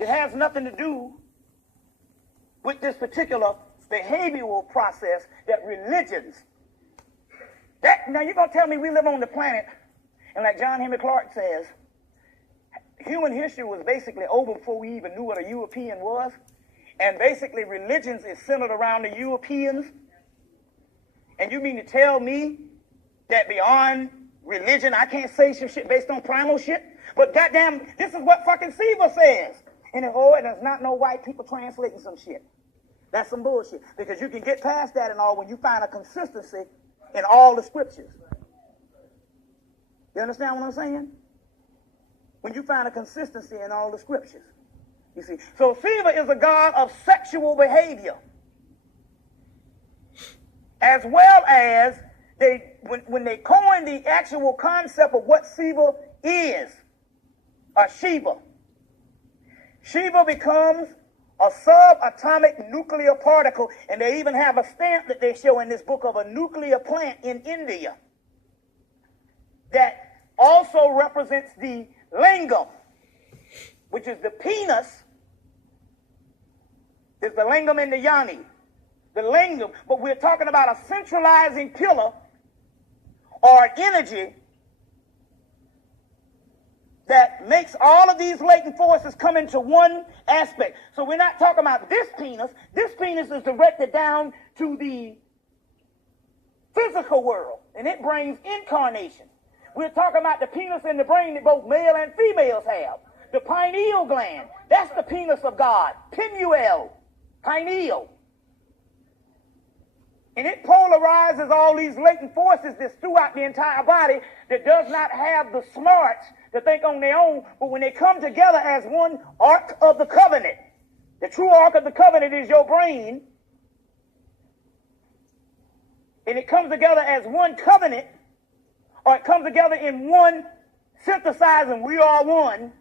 It has nothing to do with this particular behavioral process that religions. Now you're going to tell me we live on the planet, and like John Henry Clark says, human history was basically over before we even knew what a European was. And basically religions is centered around the Europeans. And you mean to tell me that beyond religion I can't say some shit based on primal shit? But goddamn, this is what fucking Siva says. And there's not no white people translating some shit. That's some bullshit. Because you can get past that and all when you find a consistency in all the scriptures. You understand what I'm saying? When you find a consistency in all the scriptures. You see. So Siva is a god of sexual behavior. As well as when they coined the actual concept of what Siva is, or Shiva. Shiva becomes a subatomic nuclear particle, and they even have a stamp that they show in this book of a nuclear plant in India that also represents the lingam, which is the penis. There's the lingam and the yoni. The lingam, but we're talking about a centralizing pillar or an energy that makes all of these latent forces come into one aspect. So we're not talking about this penis. This penis is directed down to the physical world, and it brings incarnation. We're talking about the penis and the brain that both male and females have. The pineal gland, that's the penis of God. Pineal, pineal. And it polarizes all these latent forces that's throughout the entire body that does not have the smarts to think on their own, but when they come together as one Ark of the Covenant, the true Ark of the Covenant is your brain, and it comes together as one covenant, or it comes together in one synthesizing, we are one,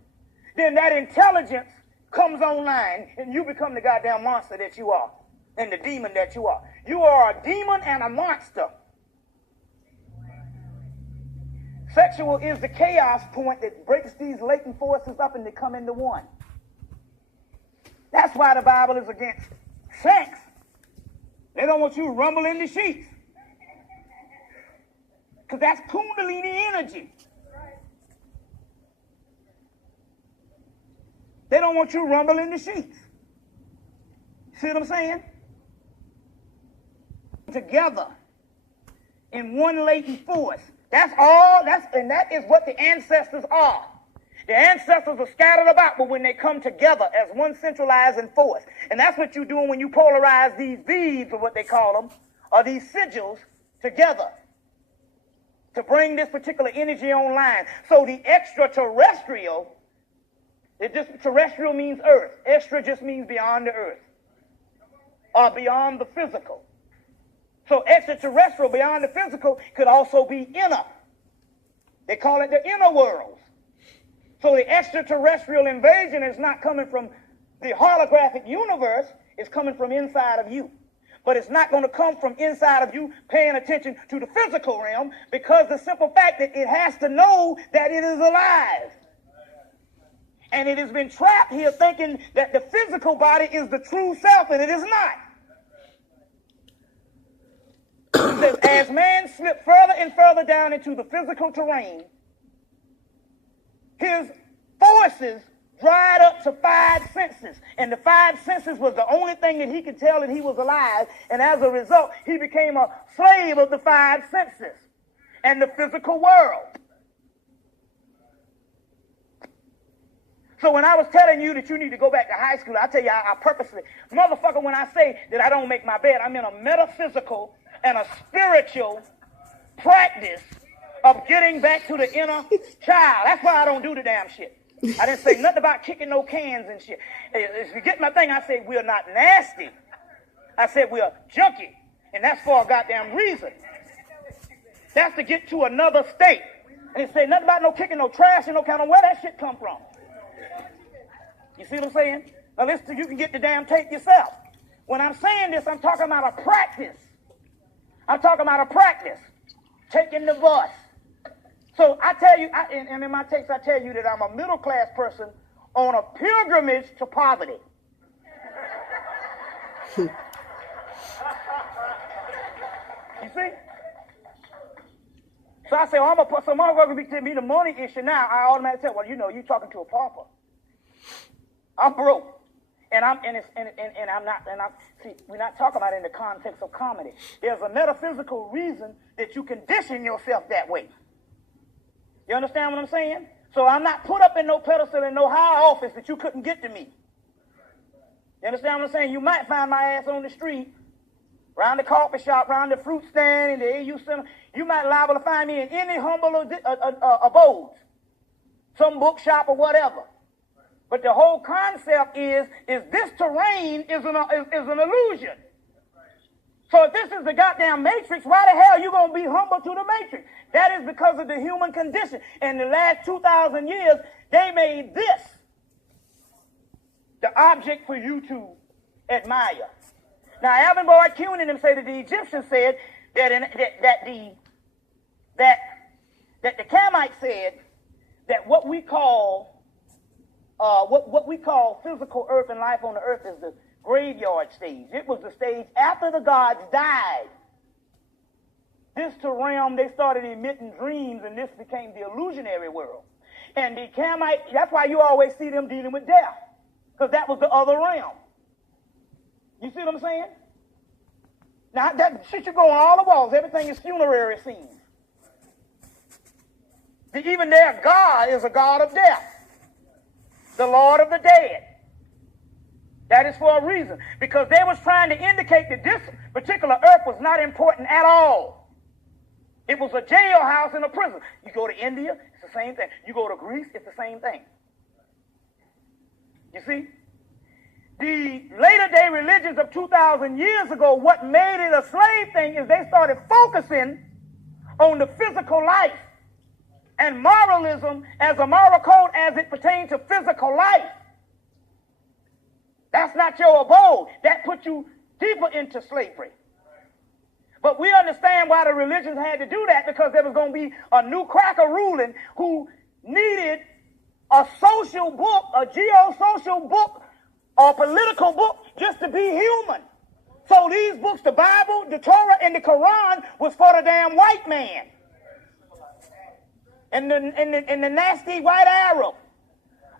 then that intelligence comes online, and you become the goddamn monster that you are, and the demon that you are. You are a demon and a monster. Sexual is the chaos point that breaks these latent forces up and they come into one. That's why the Bible is against sex. They don't want you to rumble in the sheets. Because that's Kundalini energy. They don't want you to rumble in the sheets. See what I'm saying? Together in one latent force. That's all, and that is what the ancestors are. The ancestors are scattered about, but when they come together as one centralizing force, and that's what you're doing when you polarize these beads, or what they call them, or these sigils, together to bring this particular energy online. So the extraterrestrial, terrestrial means earth. Extra just means beyond the earth, or beyond the physical. So extraterrestrial, beyond the physical, could also be inner. They call it the inner worlds. So the extraterrestrial invasion is not coming from the holographic universe, it's coming from inside of you. But it's not going to come from inside of you paying attention to the physical realm, because the simple fact that it has to know that it is alive. And it has been trapped here thinking that the physical body is the true self, and it is not. It says, as man slipped further and further down into the physical terrain, his forces dried up to 5 senses. And the 5 senses was the only thing that he could tell that he was alive. And as a result, he became a slave of the 5 senses and the physical world. So when I was telling you that you need to go back to high school, I tell you, I purposely, motherfucker, when I say that I don't make my bed, I'm in a metaphysical and a spiritual practice of getting back to the inner child. That's why I don't do the damn shit. I didn't say nothing about kicking no cans and shit. If you get my thing, I said we're not nasty. I said we're junky. And that's for a goddamn reason. That's to get to another state. And it say nothing about no kicking no trash and no kind of where that shit come from. You see what I'm saying? Now listen to, you can get the damn tape yourself. When I'm saying this, I'm talking about a practice. I'm talking about a practice. Taking the bus. So I tell you, and in my tapes I tell you that I'm a middle class person on a pilgrimage to poverty. You see? So I say, oh, so motherfucker be telling me the money issue now. I automatically say, well, you know, you talking to a pauper. I'm broke. See, we're not talking about it in the context of comedy. There's a metaphysical reason that you condition yourself that way. You understand what I'm saying? So I'm not put up in no pedestal in no high office that you couldn't get to me. You understand what I'm saying? You might find my ass on the street, around the coffee shop, around the fruit stand, in the AU Center. You might be liable to find me in any humble abode, some bookshop or whatever. But the whole concept is this terrain is an illusion. So if this is the goddamn matrix, why the hell are you going to be humble to the matrix? That is because of the human condition. In the last 2,000 years, they made this the object for you to admire. Now, Alvin Boyd Kuhn and them say that the Egyptians said that the Kamites said that what we call physical earth and life on the earth is the graveyard stage. It was the stage after the gods died. This to realm, they started emitting dreams, and this became the illusionary world. And the Kamite, that's why you always see them dealing with death, because that was the other realm. You see what I'm saying? Now, that shit you go on all the walls. Everything is funerary scenes. Even their God is a God of death. The Lord of the dead. That is for a reason. Because they was trying to indicate that this particular earth was not important at all. It was a jailhouse and a prison. You go to India, it's the same thing. You go to Greece, it's the same thing. You see? The later day religions of 2,000 years ago, what made it a slave thing is they started focusing on the physical life and moralism as a moral code as it pertains to physical life. That's not your abode. That puts you deeper into slavery. But we understand why the religions had to do that, because there was going to be a new cracker ruling who needed a social book, a geo-social book, or political book just to be human. So these books, the Bible, the Torah, and the Quran, was for the damn white man. And the nasty white Arab.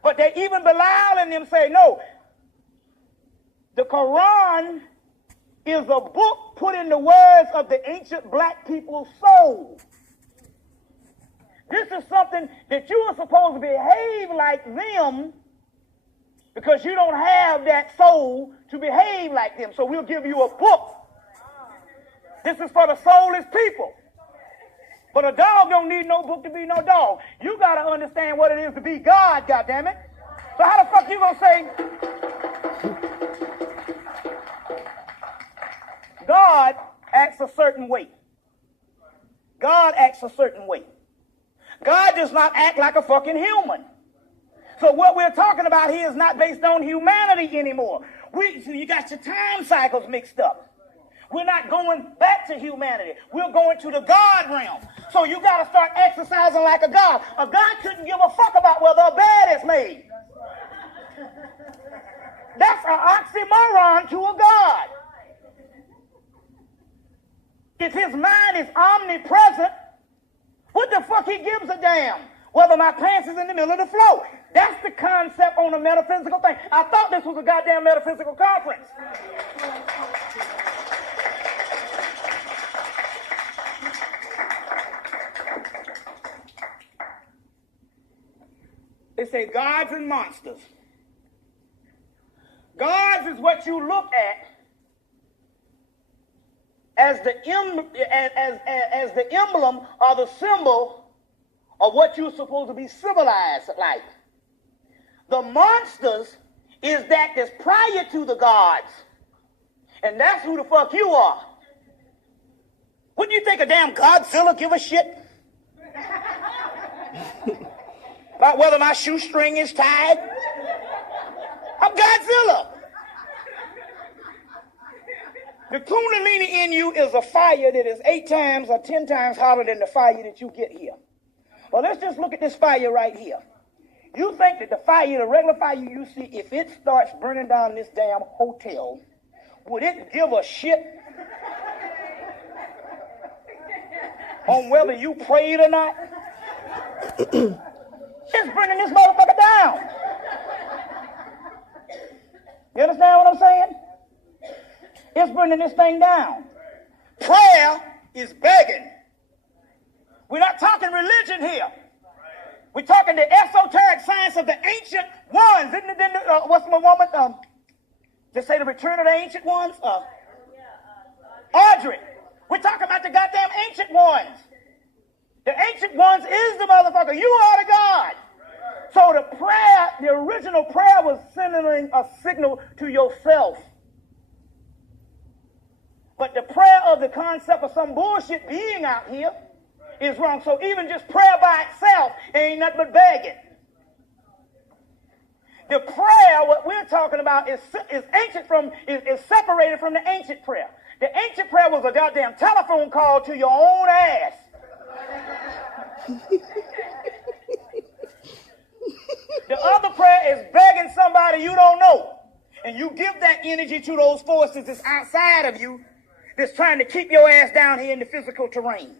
But they even Bilal and them say, no, the Quran is a book put in the words of the ancient black people's soul. This is something that you are supposed to behave like them, because you don't have that soul to behave like them. So we'll give you a book. This is for the soulless people. But a dog don't need no book to be no dog. You got to understand what it is to be God, goddammit. So how the fuck you going to say God acts a certain way? God acts a certain way. God does not act like a fucking human. So what we're talking about here is not based on humanity anymore. So you got your time cycles mixed up. We're not going back to humanity. We're going to the God realm. So you got to start exercising like a God. A God couldn't give a fuck about whether a bed is made. That's an oxymoron to a God. If his mind is omnipresent, what the fuck he gives a damn whether my pants is in the middle of the floor? That's the concept on a metaphysical thing. I thought this was a goddamn metaphysical conference. They say gods and monsters. Gods is what you look at as the emblem or the symbol of what you're supposed to be civilized like. The monsters is that's prior to the gods. And that's who the fuck you are. Wouldn't you think a damn Godzilla give a shit about whether my shoestring is tied? I'm Godzilla. The Kundalini in you is a fire that is 8 times or 10 times hotter than the fire that you get here. Well, let's just look at this fire right here. You think that the fire, the regular fire you see, if it starts burning down this damn hotel, would it give a shit on whether you prayed or not? It's burning this motherfucker down. You understand what I'm saying? It's burning this thing down. Prayer is begging. We're not talking religion here. We're talking the esoteric science of the ancient ones. What's my woman? Just say the return of the ancient ones. Audrey. We're talking about the goddamn ancient ones. The ancient ones is the motherfucker. You are the God. So the prayer, the original prayer was sending a signal to yourself. But the prayer of the concept of some bullshit being out here is wrong. So even just prayer by itself ain't nothing but begging. The prayer, what we're talking about, is separated from the ancient prayer. The ancient prayer was a goddamn telephone call to your own ass. The other prayer is begging somebody you don't know. And you give that energy to those forces that's outside of you that's trying to keep your ass down here in the physical terrain.